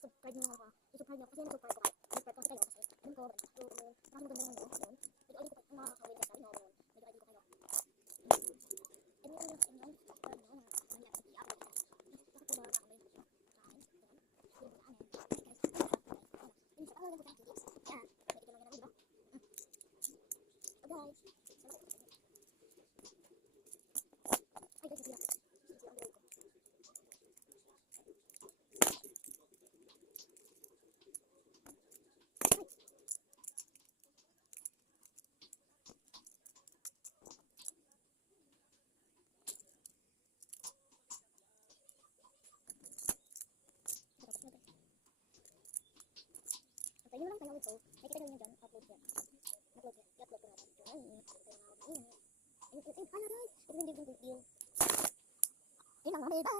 Subscribe nyo ako. I-subscribe nyo kasi na-subscribe ko kayo. Subscribe ko kasi kayo kasi alam ko, nakakaganda naman yun. Medyo ID ko mga kakawin ka sabi nyo, medyo ID ko kayo. And meron lang sa inyo, nangyari sa iya. Bakit ko ba kakawin? Tayo lang tayo ito. Nakikita nyo dyan, upload yan. I-upload ko na ito. Ano guys? Ito yung deal. Yun lang, bye.